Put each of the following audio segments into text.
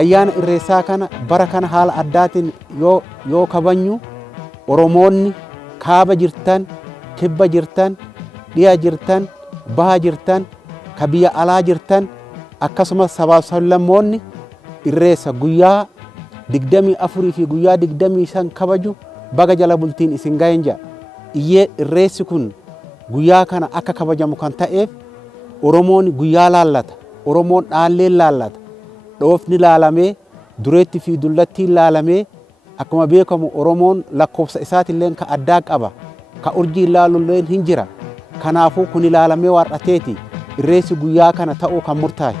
ayyaana irreessaa kana bara kana haala addaatiin yoo kabajnu Oromoonni kaaba jirtan, kibba jirtan, dhiya jirtan, baha jirtan, ka biyya alaa jirtan akkasumas sabaaf sablammoonni irreessa guyyaa 24 fi guyyaa 25 kabaju baga jala bultiin isin gahen jedha. Iyyee irreessi kun guyyaa kana akka kabajamu kan ta'eef Oromoon guyyaa laallata, Oromoon dhaalleen laallata, dhoofni laalamee, dureetti fi dullattiin laalamee, akkuma beekamu Oromoon lakkoofsa isaatilleen ka addaa qaba, ka urjii ilaalulleen hin jira. Kanaafuu kun ilaalamee waarrateeti irreessi guyyaa kana ta'uu kan murtaa'e.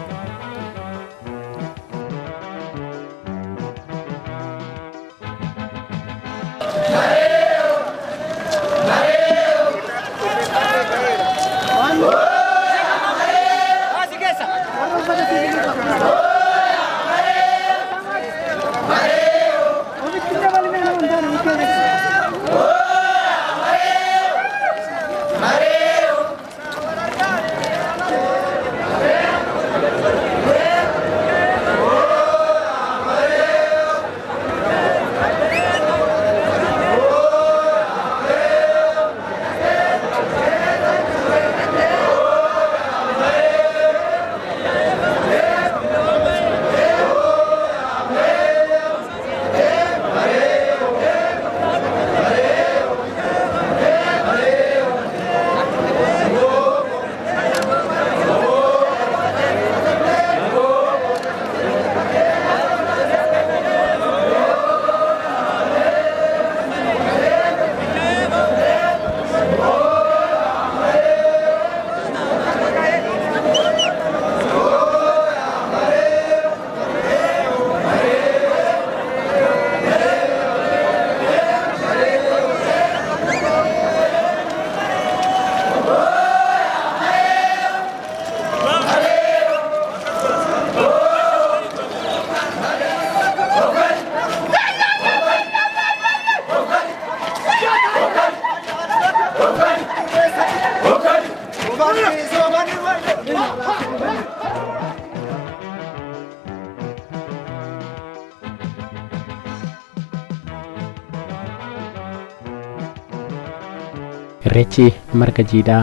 Irreechi marga jiidhaa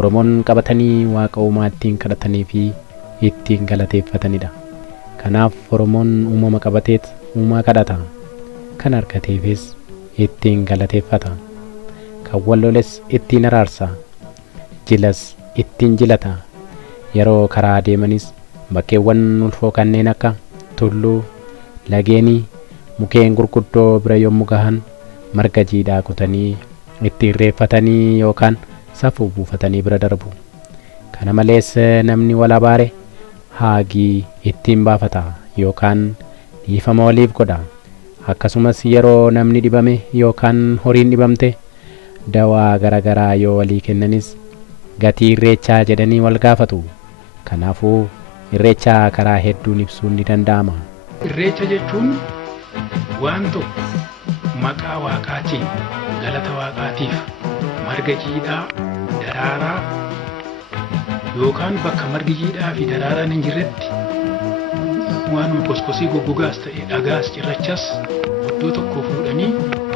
Oromoon qabatanii waaqa uumaa ittiin kadhatanii fi ittiin galateeffatanidha. Kanaaf Oromoon uumama qabateet uumaa kadhata. Kan argateefis ittiin galateeffata. Kan walloles ittiin araarsa. Jilas ittiin jilata. Yeroo karaa deemanis bakkeewwan ulfoo kanneen akka tulluu, lageenii, mukeen gurguddoo bira yommuu gahan marga jiidhaa kutanii itti irreeffatanii yookaan safuu buufatanii bira darbu. Kana malees namni wal abaare haagii ittiin baafata yookaan dhiifama waliif godha. Akkasumas yeroo namni dhibame yookaan horiin dhibamte dawaa garagaraa yoo walii kennanis gatii irreechaa jedhanii wal gaafatu. Kanaafuu irreechaa karaa hedduun ibsuun ni danda'ama. Irreecha jechuun waan tokko maqaa waaqaatiin galata waaqaatiif marga jiidhaa daraaraa yookaan bakka margi jiidhaa fi daraaraan hin jirretti waanuma koskosii goggogaas ta'e dhagaas cirrachas iddoo tokko fuudhanii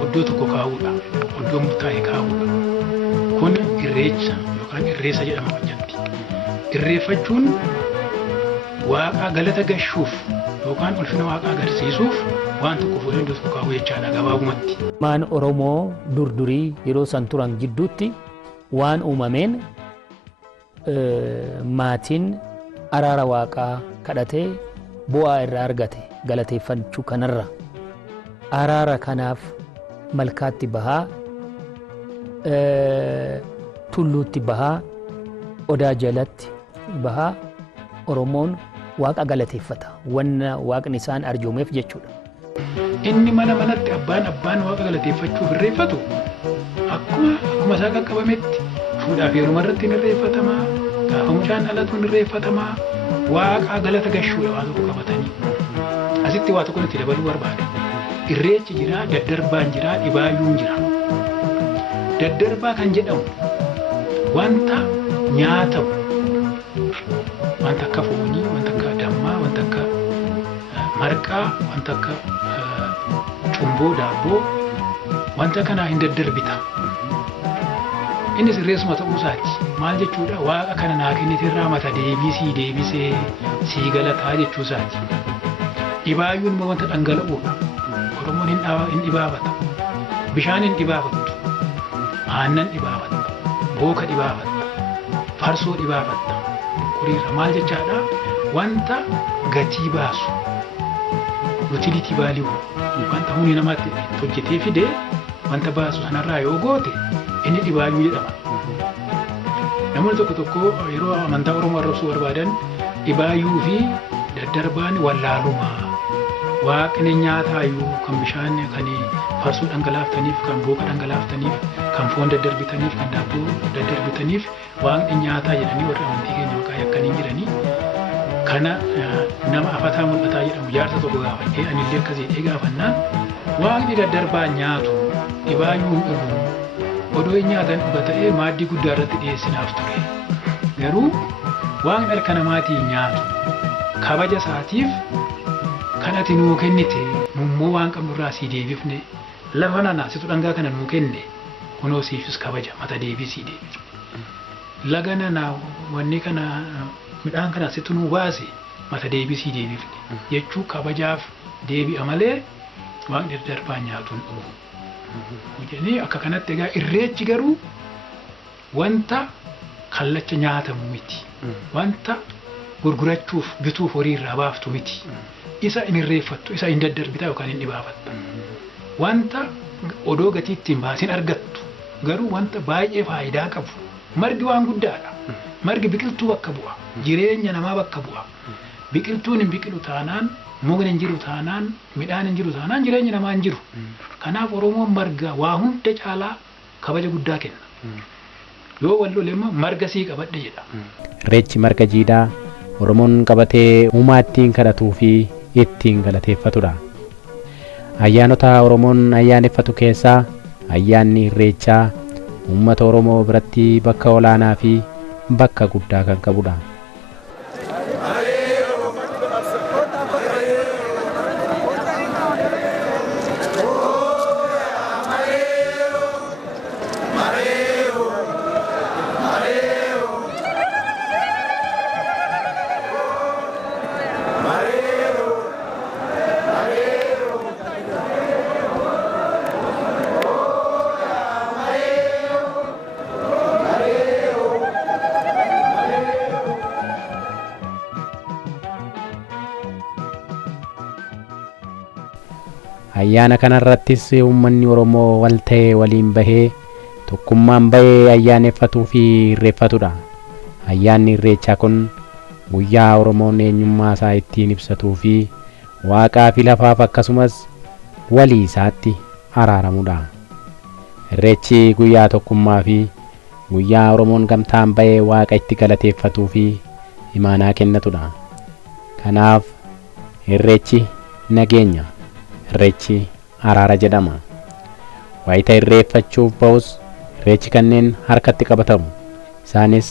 iddoo tokko kaa'uudha, iddoo murtaa'e kaa'uudha. Kun irreecha yookaan irreessa jedhama hojjetti. Irreeffachuun waaqa galata gashuuf yookaan ulfina waaqa agarsiisuuf waan tokko fuudhanii iddoo tokko kaa'uu jechaadha gabaabumatti. Maan Oromoo durdurii yeroo san turan gidduutti waan uumameen maatiin araara waaqaa kadhatee bu'aa irraa argate galateeffachuu kanarra araara kanaaf malkaatti bahaa tulluutti bahaa odaa jalatti bahaa Oromoon waaqa galateeffata wanna waaqni isaan arjoomeef jechuudha. Inni mana manatti abbaan waaqa galateeffachuuf irreeffatu akkuma isaa qaqqabametti fuudhaaf heeruma irratti ni irreeffatamaa, gaafa mucaan dhalatu ni irreeffatamaa, waaqa galata gashuudha waan tokko qabatanii. Asitti waa tokko itti dabaluu barbaada. Irreechi jira, daddarbaan jira, dhibaayyuun jira. Daddarbaa kan jedhamu wanta nyaatamu wanta akka foonii, wanta akka dammaa, wanta akka marqaa wanta akka cumboo daabboo wanta kanaa hin daddarbita. Innis irreessuma ta'uu isaati. Maal jechuudha? Waaqa kana naa kennitirraa mata deebisee sii galataa jechuu isaati. Dhibaayyuun immoo wanta dhangala'uudha. Oromoon hin dhibaafata. Bishaan hin dhibaafattu. Aannan dhibaafatta. Booka dhibaafatta. Farsoo dhibaafatta. Qoriirra maal jechaadha? Wanta gatii baasu. Utility value. Wanta humni namaatti hojjetee fidee wanta baasu sanarraa yoo goote inni dhibaayyuu jedhama. Namoonni tokko yeroo amantaa Oromoo arrabsuu barbaadan dhibaayyuu fi daddarbaan wallaalumaa. Waaqni nyaataayyuu kan bishaan kan farsoo dhangalaaftaniif kan booka dhangalaaftaniif kan foon daddarbitaniif kan daabboo daddarbitaniif waaqni nyaataa jedhanii warra amantii keenya maqaa yakkanii jiranii kana nama afataa mul'ataa jedhamu jaarsa tokko gaafadhee anillee akkas jedhee gaafannaan waaqni daddarbaa nyaatu dhibaayyuu hin dhugu odoo hin nyaatan dhuga ta'ee maaddii guddaa irratti dhiyeessinaaf ture. Garuu waaqni harka namaatii nyaatu kabaja isaatiif kan ati nuu kennite mummoo waan qabnurraa sii deebifne lafa nana situ dhangaa kana nuu kenne kunoo siifis kabaja mata deebii sii deebifne. Laga nana wanni kana midhaan kana situ nuu baase mata deebii sii deebifne jechuu kabajaaf deebi'a malee waaqni daddarbaa nyaatuun dhugu. Jedhanii akka kanatti egaa irreechi garuu wanta kallacha nyaatamu miti. Wanta gurgurachuuf bituuf horii irraa baaftu miti. Isa hin irreeffattu, isa hin daddarbitaa yookaan hin dhibaafattu. Wanta odoo gatii ittiin baasin argattu garuu wanta baay'ee faayidaa qabu. Margi waan guddaadha. Margi biqiltuu bakka bu'a. Jireenya namaa bakka bu'a. Biqiltuun hin biqilu taanaan, mukni hin jiru taanaan, midhaan hin jiru taanaan jireenya namaa hin jiru. Kanaaf Oromoon marga waa hunda caalaa kabaja guddaa kenna. Yoo wal lole immoo marga sii qabadhe jedha. Irreechi marga jiidhaa Oromoon qabatee uumaa ittiin kadhatuu fi ittiin galateeffatudha. Ayyaanota Oromoon ayyaaneffatu keessaa ayyaanni Irreechaa uummata Oromoo biratti bakka olaanaa fi bakka guddaa kan qabudha. Ayyaana kanarrattis uummanni Oromoo wal ta'ee waliin bahee tokkummaan bahee ayyaaneffatuu fi irreeffatudha. Ayyaanni Irreechaa kun guyyaa Oromoon eenyummaa isaa ittiin ibsatuu fi waaqaa fi lafaaf akkasumas walii isaatti araaramudha. Irreechi guyyaa tokkummaa fi guyyaa Oromoon gamtaan bahee waaqa itti galateeffatuu fi imaanaa kennatudha. Kanaaf Irreechi nageenya. Irreechi araara jedhama. Waayita irreeffachuuf ba'us irreechi kanneen harkatti qabatamu. Isaanis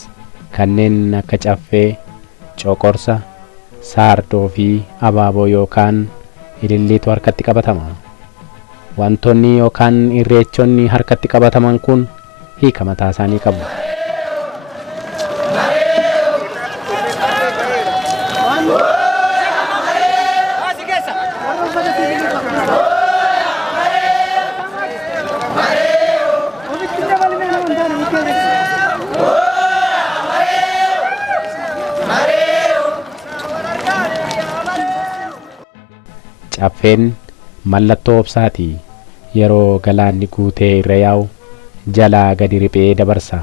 kanneen akka caffee, coqorsa, saardoo fi abaaboo yookaan ililliitu harkatti qabatama. Wantoonni yookaan irreechonni harkatti qabataman kun hiika mataa isaanii qabu. Caffeen mallattoo obsaati. Yeroo galaanni guutee irra yaa'u jalaa gadi riphee dabarsa.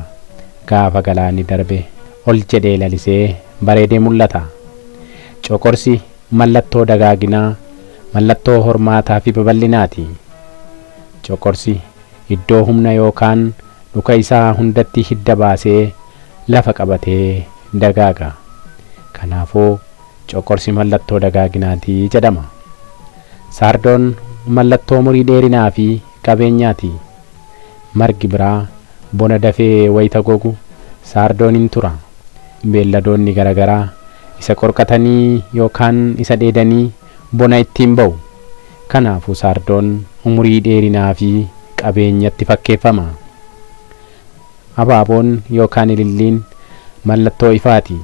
Gaafa galaanni darbe ol jedhee lalisee bareedee mul'ata. Coqorsi mallattoo dagaaginaa, mallattoo hormaataa fi babal'inaati. Coqorsi iddoo humna yookaan dhuka isaa hundatti hidda baasee lafa qabatee dagaaga. Kanaafuu coqorsi mallattoo dagaaginaati jedhama. Saardoon mallattoo umurii dheerinaa fi qabeenyaati. Margi biraa bona dafee wayita gogu saardoon hin tura. Beelladoonni garagaraa isa qorqatanii yookaan isa dheedanii bona ittiin ba'u. Kanaafuu saardoon umurii dheerinaa fi qabeenyatti fakkeeffama. Abaaboon yookaan ililliin mallattoo ifaati,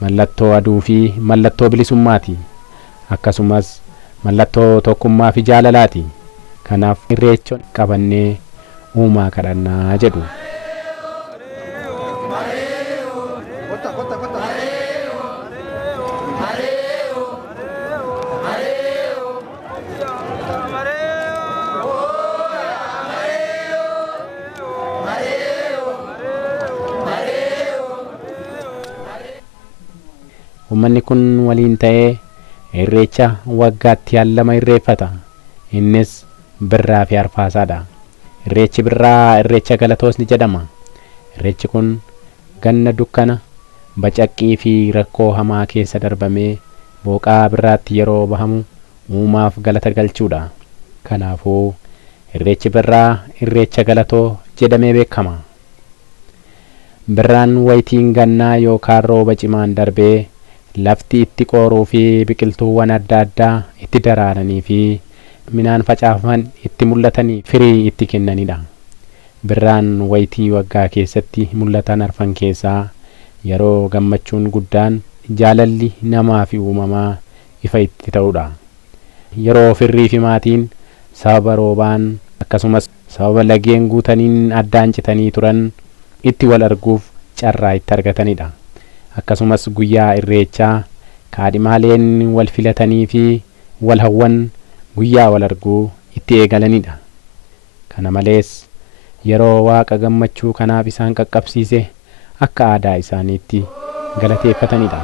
mallattoo aduu fi mallattoo bilisummaati, akkasumas mallattoo tokkummaa fi jaalalaati. Kanaaf irreecha qabannee uumaa kadhannaa jedhu. Uummanni kun waliin ta'ee irreecha waggaatti al lama irreeffata. Innis birraa fi arfaasaadha. Irreechi birraa irreecha galatoos ni jedhama. Irreechi kun ganna dukkana, bacaqqii fi rakkoo hamaa keessa darbamee booqaa birraatti yeroo bahamu uumaaf galata galchuudha. Kanaafuu irreechi birraa irreecha galatoo jedhamee beekama. Birraan wayitiin gannaa yookaan rooba cimaan darbee lafti itti qooruu fi biqiltuuwwan adda addaa itti daraaranii fi midhaan facaafaman itti mul'atanii firii itti kennanidha. Birraan wayitii waggaa keessatti mul'atan arfan keessaa yeroo gammachuun guddaan jaalalli namaa fi uumamaa ifa itti ta'udha. Yeroo firrii fi maatiin sababa roobaan akkasumas sababa lageen guutaniin addaan citanii turan itti wal arguuf carraa itti argatanidha. Akkasumas guyyaa irreechaa kaadhimaaleen wal filatanii fi wal hawwan guyyaa wal arguu itti eegalanidha. Kana malees yeroo waaqa gammachuu kanaaf isaan qaqqabsiise akka aadaa isaaniitti galateeffatanidha.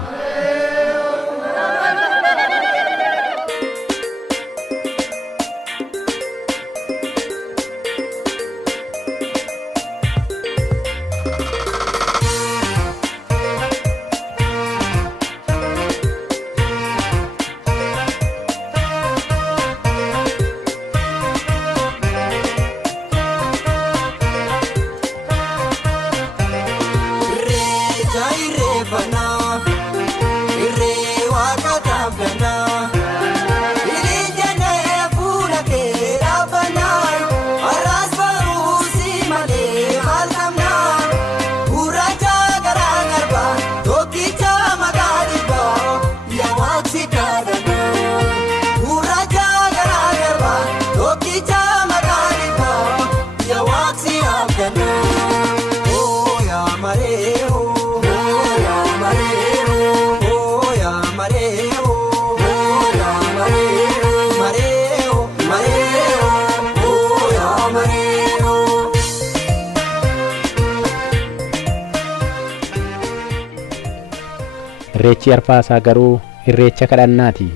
Irreechi arfaasaa garuu irreecha kadhannaati.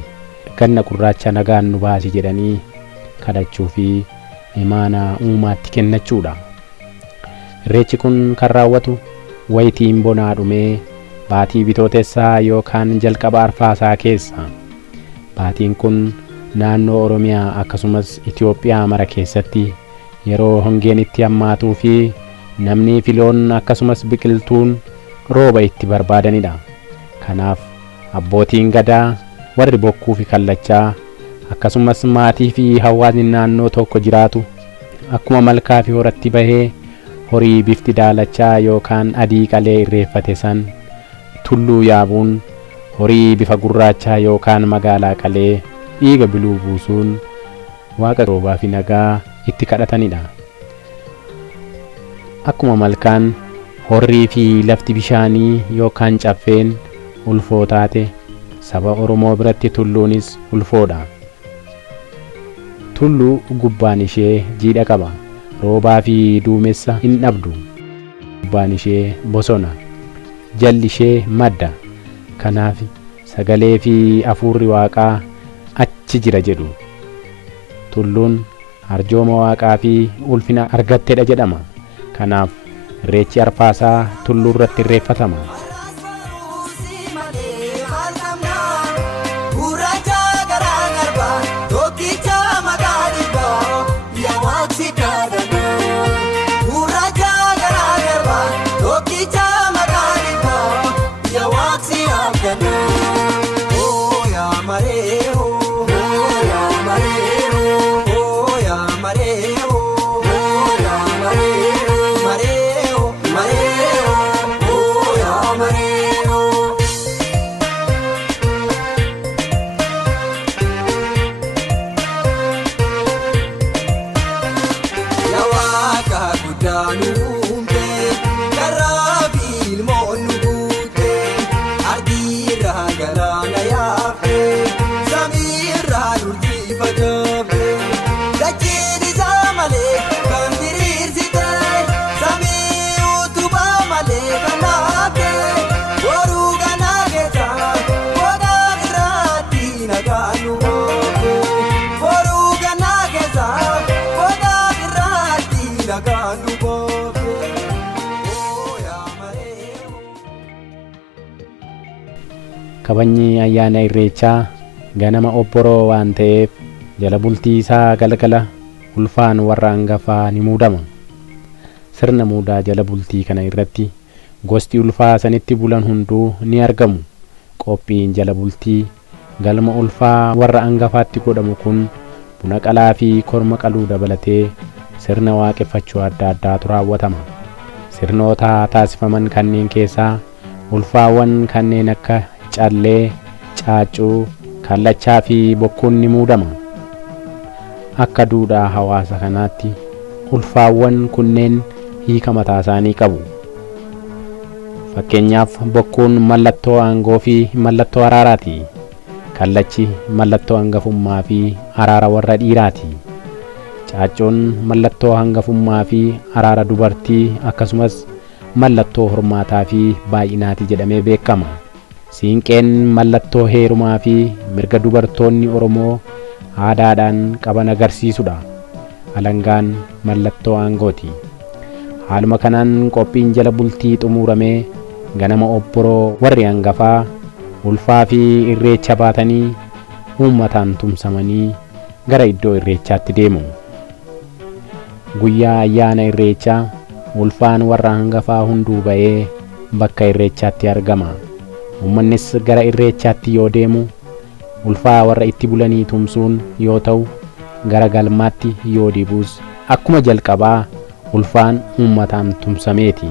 Ganna gurraacha nagaan nu baasi jedhanii kadhachuu fi imaana uumaatti kennachuudha. Irreechi kun kan raawwatu wayitiin bonaa dhumee baatii bitootessaa yookaan jalqaba arfaasaa keessa. Baatiin kun naannoo Oromiyaa akkasumas Itoophiyaa mara keessatti yeroo hongeen itti hammaatuu fi namni filoon akkasumas biqiltuun rooba itti barbaadanidha. Kanaaf abbootiin gadaa warri bokkuu fi kallachaa akkasumas maatii fi hawaasni naannoo tokko jiraatu akkuma malkaa fi horatti bahee horii bifti daalachaa yookaan adii qalee irreeffate san tulluu yaabuun horii bifa gurraachaa yookaan magaalaa qalee dhiiga biluu buusuun waaqa roobaa fi nagaa itti kadhatanidha. Akkuma malkaan horrii fi lafti bishaanii yookaan caffeen ulfoo taate saba Oromoo biratti tulluunis ulfoodha. Tulluu gubbaan ishee jiidha qaba. Roobaa fi duumessa hin dhabdu. Gubbaan ishee bosona. Jalli ishee madda. Kanaaf sagalee fi hafuurri waaqaa achi jira jedhu. Tulluun arjooma waaqaa fi ulfina argattedha jedhama. Kanaaf irreechi arfaasaa tulluu irratti irreeffatama. Oh, ya mareo. Kabajni ayyaana irreechaa ganama obboroo waan ta'eef jala bultii isaa galgala ulfaan warra hangafaa ni muudama. Sirna muudaa jala bultii kana irratti gosti ulfaa sanitti bulan hunduu ni argamu. Qophiin jala bultii galma ulfaa warra hangafaatti godhamu kun buna qalaa fi korma qaluu dabalatee sirna waaqeffachuu adda addaatu raawwatama. Sirnoota taasifaman kanneen keessaa ulfaawwan kanneen akka callee, caacuu, kallachaa fi bokkuun ni muudama. Akka duudhaa hawaasa kanaatti ulfaawwan kunneen hiika mataa isaanii qabu. Fakkeenyaaf bokkuun mallattoo aangoo fi mallattoo araaraati. Kallachi mallattoo hangafummaa fi araara warra dhiiraati. Caacuun mallattoo hangafummaa fi araara dubartii akkasumas mallattoo hormaataa fi baay'inaati jedhamee beekama. Siinqeen mallattoo heerumaa fi mirga dubartoonni Oromoo aadaadhaan qaban agarsiisudha. Alangaan mallattoo aangooti. Haaluma kanaan qophiin jala bultii xumuramee ganama obboroo warri hangafaa ulfaa fi irreecha baatanii uummataan tumsamanii gara iddoo irreechaatti deemu. Guyyaa ayyaana irreechaa ulfaan warra hangafaa hunduu ba'ee bakka irreechaatti argama. Uummannis gara irreechaatti yoo deemu ulfaa warra itti bulanii tumsuun yoo ta'u gara galmaatti yoo deebi'us akkuma jalqabaa ulfaan uummataan tumsameeti.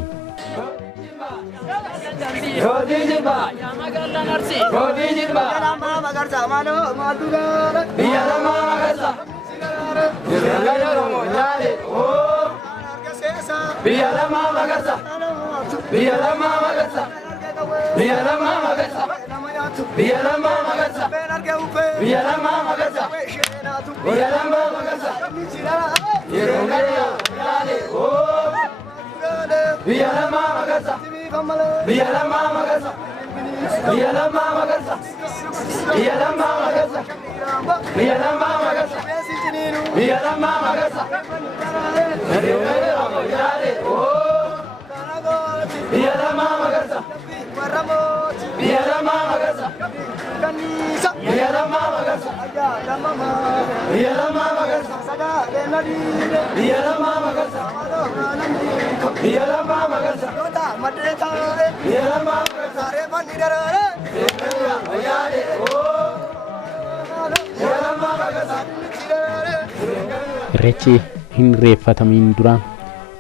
Irreechi hin reeffatamiin dura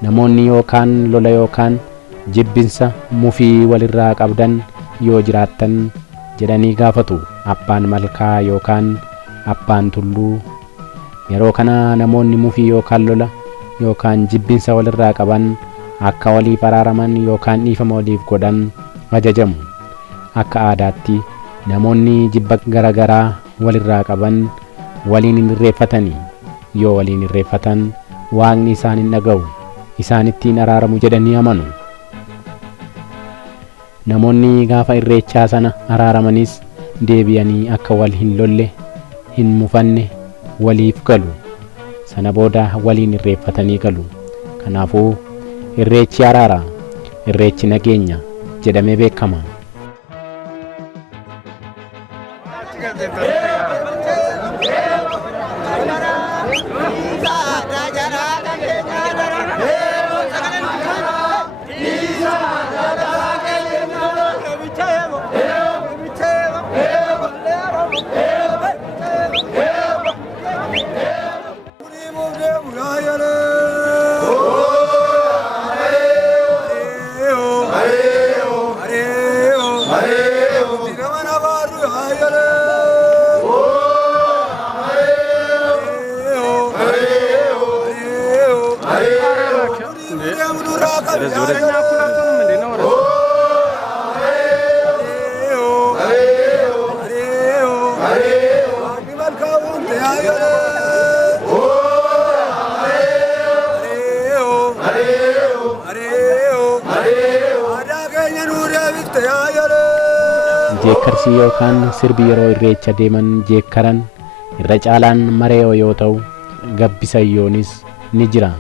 namoonni yookaan lola yookaan jibbinsa mufii walirraa qabdan yoo jiraattan jedhanii gaafatu abbaan malkaa yookaan abbaan tulluu. Yeroo kana namoonni mufii yookaan lola yookaan jibbinsa walirraa qaban akka waliif araaraman yookaan dhiifama waliif godhan ajajamu. Akka aadaatti namoonni jibba garagaraa walirraa qaban waliin hin irreeffatanii. Yoo waliin irreeffatan waaqni isaan hin dhaga'u, isaanittiin araaramu jedhanii amanu. Namoonni gaafa irreechaa sana araaramanis deebi'anii akka wal hin lolle, hin mufanne waliif galu. Sana booda waliin irreeffatanii galu. Kanaafuu irreechi araara, irreechi nageenya jedhamee beekama. Oh Jeekkarsi yookaan sirbi yeroo irreecha deeman jeekkaran irra caalaan maree'oo yoo ta'u gabbisayyoonis ni jira.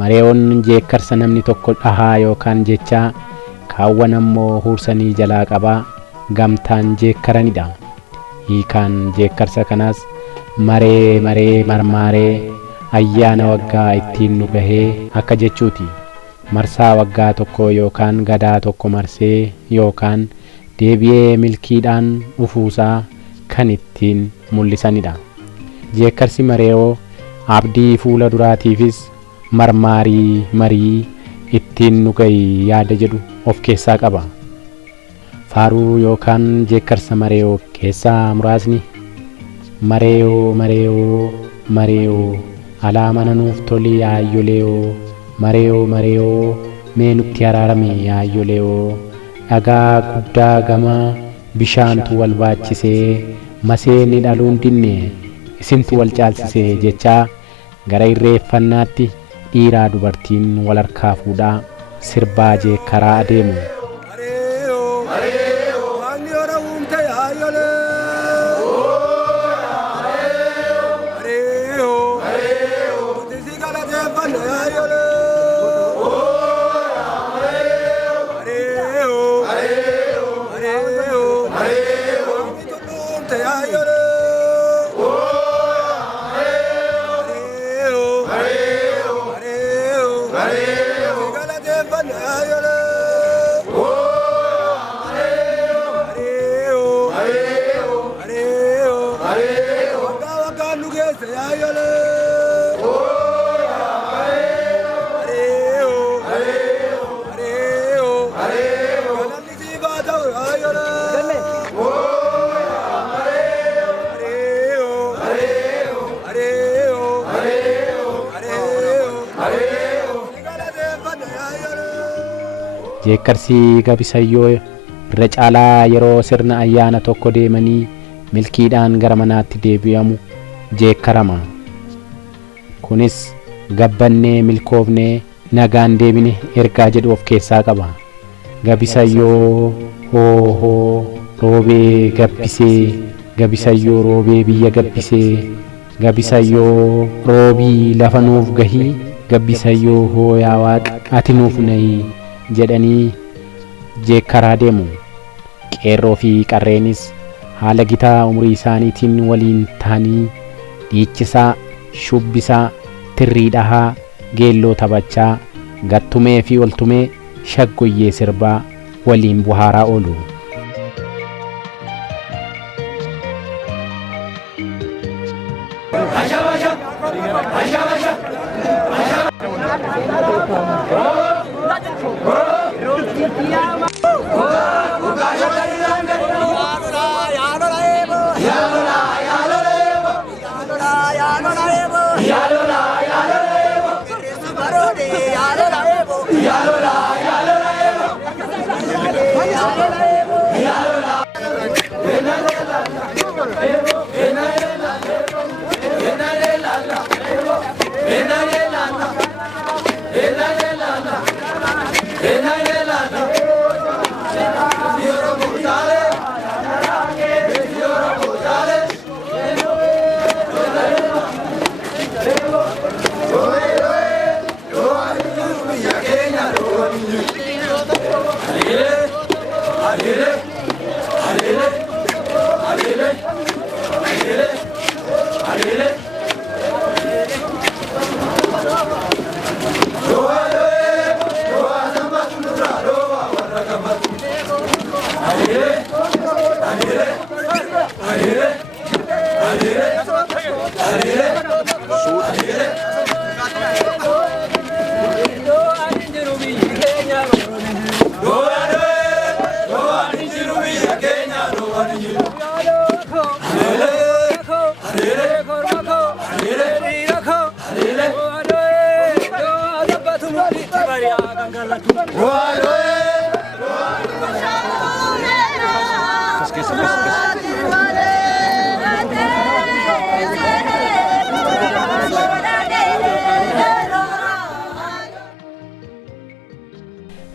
Maree'oon jeekkarsa namni tokko dhahaa yookaan jechaa kaawwan ammoo huursanii jalaa qabaa gamtaan jeekkaranidha. Hiikaan jeekkarsa kanaas maree marmaaree ayyaana waggaa ittiin nu gahee akka jechuuti. Marsaa waggaa tokko yookaan gadaa tokko marsee yookaan deebi'ee milkiidhaan dhufuusaa kan ittiin mul'isanidha. Jeekkarsi maree'oo abdii fuula duraatiifis marii ittiin nu gahi yaada jedhu of keessaa qaba. Faaruu yookaan jeekkarsa maree'oo keessaa muraasni maree'oo alaa mana nuuf toli yaayyolee'oo maree'oo mee nutti araarame yaayyolee'oo dhagaa guddaa gama bishaantu wal baachisee maseenni dhaluun dinne isintu wal caalchisee jechaa gara irreeffannaatti dhiiraa dubartiin wal harkaa fuudhaa sirbaa jeekkaraa adeemu. Jeekkarsi gabisayyoo irra caalaa yeroo sirna ayyaana tokko deemanii milkiidhaan gara manaatti deebi'amu jeekkarama. Kunis gabbannee milkoofnee nagaan deebine ergaa jedhu of keessaa qaba. Gabisayyoo hoo roobee gabbisee gabisayyoo roobee biyya gabbisee gabisayyoo roobii lafa nuuf gahii gabbisayyoo hoo yaa waaqa ati nuuf nahii jedhanii jeekkaraa deemu. Qeerroo fi qarreenis haala gitaa umurii isaaniitiin waliin ta'anii dhiichisaa, shubbisaa, tirrii dhahaa, geelloo taphachaa, gattumee fi oltumee shaggoyyee sirbaa waliin buhaaraa oolu. Hare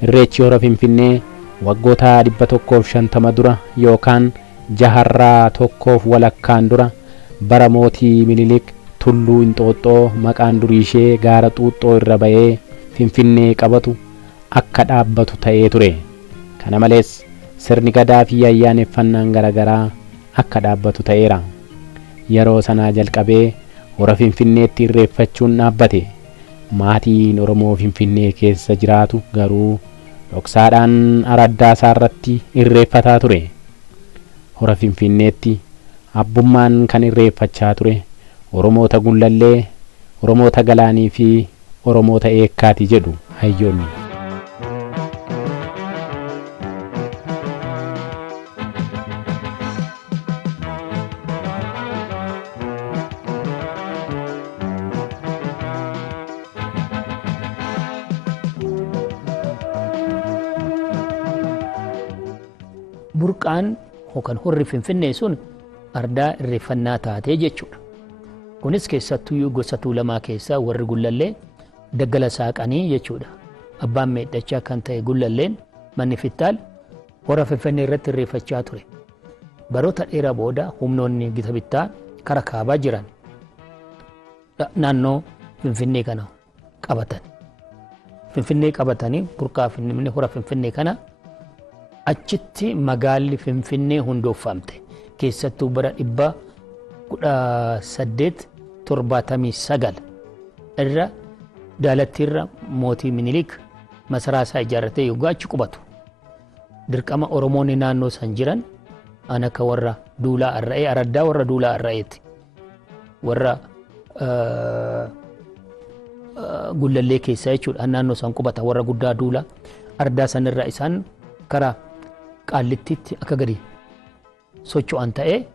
Irreechi hora Finfinnee waggoota 150 dura yookaan jaharraa tokkoof walakkaan dura bara mootii Minilik tulluu Inxooxxoo maqaan durii ishee gaara Xuuxxoo irra ba'ee Finfinnee qabatu akka dhaabbatu ta'ee ture. Kana malees sirni gadaa fi ayyaaneffannaan garaagaraa akka dhaabbatu ta'eera. Yeroo sanaa jalqabee hora Finfinneetti irreeffachuun dhaabbate. Maatiin Oromoo Finfinnee keessa jiraatu garuu dhoksaadhaan araddaa isaarratti irreeffataa ture. Hora Finfinneetti abbummaan kan irreeffachaa ture Oromoota Gullallee, Oromoota Galaanii fi Oromoota Eekkaati jedhu hayyoonni. Burqaan yookaan horri Finfinnee sun ardaa irreeffannaa taatee jechuudha. Kunis keessattuu gosa tuulamaa keessaa warri Gullallee daggala saaqanii jechuudha. Abbaan meeddachaa kan ta'e Gullalleen manni Fittaal hora Finfinnee irratti irreeffachaa ture. Baroota dheeraa booda humnoonni gita bittaa kara kaabaa jiran naannoo Finfinnee kana qabatan. Finfinnee qabatanii burqaa Finfinnee hora Finfinnee kana achitti magaalli Finfinnee hundoofamte. Keessattuu bara 1879 irra daalattiirra mootii Minilik masaraa isaa ijaarratee yogguu achi qubatu. Dirqama Oromoonni naannoo san jiran an akka warra Duulaa Arra'ee araddaa warra Duulaa Arra'eeti. Warra Gullallee keessaa jechuudha naannoo san qubata warra guddaa Duulaa ardaa sanirra isaan karaa Qaallittiitti akka gadi socho'an ta'ee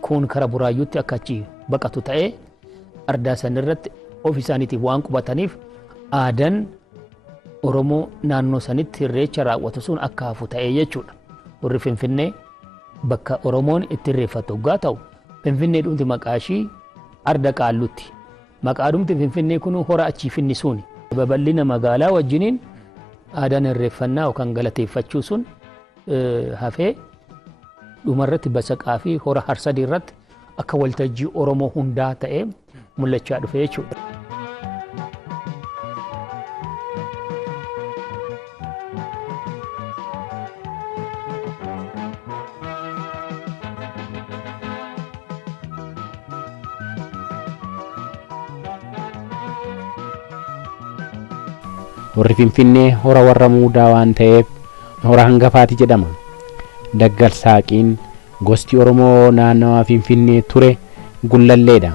kun karaa Buraayyuutti akka achi baqatu ta'ee ardaa sanirratti ofii isaaniitiif waan qubataniif aadaan Oromoo naannoo sanitti irreecha raawwatu sun akka hafu ta'ee jechuudha. Warri Finfinnee bakka Oromoon itti irreeffatu hoggaa ta'u Finfinnee dhumti maqaa ishii arda Qaallutti. Maqaa dhumti Finfinnee kun hora achii finnisuuni. Babal'ina magaalaa wajjiniin aadaan irreeffannaa yookaan galateeffachuu sun hafee dhumarratti Basaqaa fi hora Harsadii irratti akka waltajjii Oromoo hundaa ta'ee mul'achaa dhufe jechuudha. Warri Finfinnee hora warra muudaa waan ta'eef hora hangafaati jedhama. Daggal saaqiin gosti Oromoo naannawaa Finfinnee ture Gullalleedha.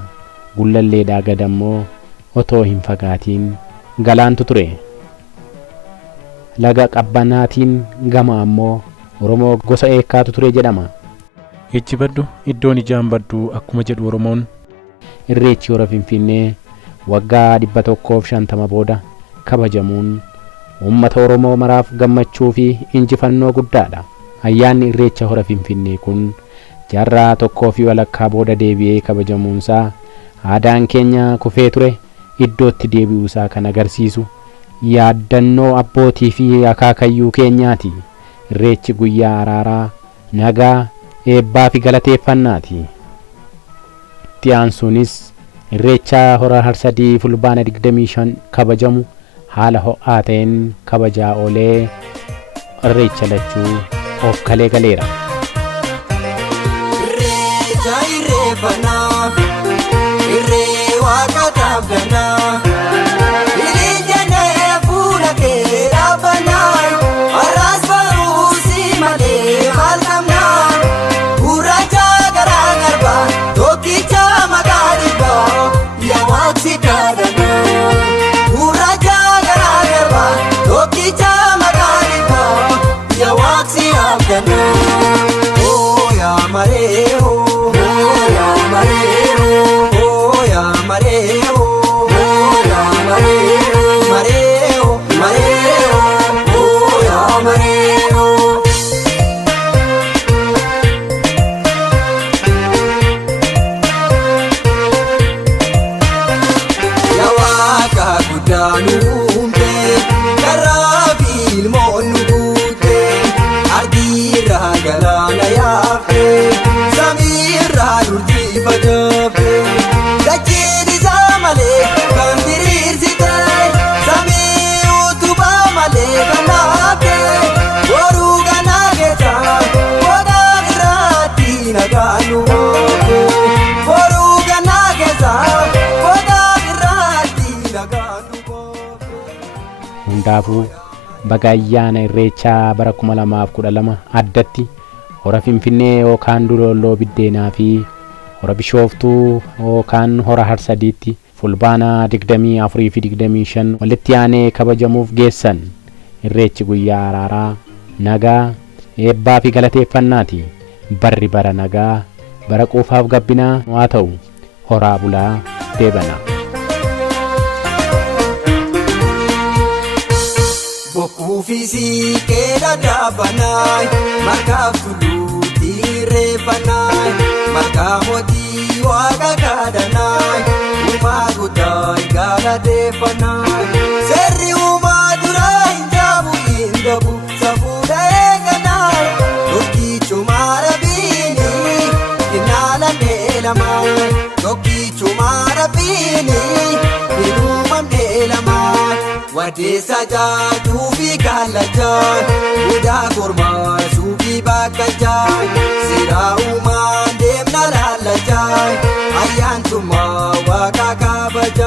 Gullalleedhaa gad ammoo otoo hin fagaatiin galaantu ture. Laga qabbanaatiin gama ammoo Oromoo gosa eekkaatu ture jedhama. Ijji baddu iddoon ijaan baddu akkuma jedhu Oromoon. Irreechi hora Finfinnee waggaa 150 booda kabajamuun uummata Oromoo maraaf gammachuu fi injifannoo guddaadha. Ayyaanni irreecha hora Finfinnee kun jaarraa tokkoo fi walakkaa booda deebi'ee kabajamuunsaa aadaan keenya kufee ture iddootti deebi'uusaa kan agarsiisu yaaddannoo abbootii fi akaakayyuu keenyaati. Irreechi guyyaa araaraa, nagaa, eebbaa fi galateeffannaati. Itti aansuunis irreecha hora Harsadii fulbaana 25 kabajamu haala ho'aa ta'een kabajaa oolee irreecha lachuu of kalee galeera. Irreecha irreeffannaa, irree waaqa dhaabbanaa, iliijjannee fuula kee dhaabbannaa, har'as baruu si malee maal qabnaa, gurraacha garaa garbaa, tokkicha maqaa dhibbaa, yaa waaqsi kadhannaa. Gurraacha garaa garbaa, tokkicha maqaa dhibbaa, yaa waaqsi kadhannaa. Oh yaa maree oh yaa maree oh yaa maree oh yaa nuumte karraa fi ilmoon nu guute argiirraa galaana yaafte samiirraa nurtii facaafte dachiin isaa malee kan diriirsite samii utubaa malee kan naafte boruu ganaa keessa godaa irratti nagaan nu oofe boruu ganaa keessa godaa irratti nagaan nu oofe. Hundaafuu baga ayyaana irreechaa bara 2012 addatti hora Finfinnee yookaan Duloolloo Biddeenaa fi hora Bishooftuu yookaan hora Harsadiitti fulbaana 24 fi 25 walitti aanee kabajamuuf geessan. Irreechi guyyaa araaraa nagaa eebbaa fi galateeffannaati. Barri bara nagaa bara quufaaf gabbinaa waa ta'u horaa bulaa deebana. Bokkuufisi keeda daabanaay markaaf tuluutti reeffanaay markaa mootii waaqa kaadanaay uumaa guddaay galateeffanaay seerri uumaa duraa hin jaabu hin dhabu safuudha eeganaay tokkichumaa biini hinaalamee lamaay tokkichumaa biini hinuumamee lamaay. Wadeessa jaajuu fi gaalachaa Budaa kormaa suufi bakkachaa Seeraa uumaa deemna laalachaa Ayyaantummaa waaqa kabajaa.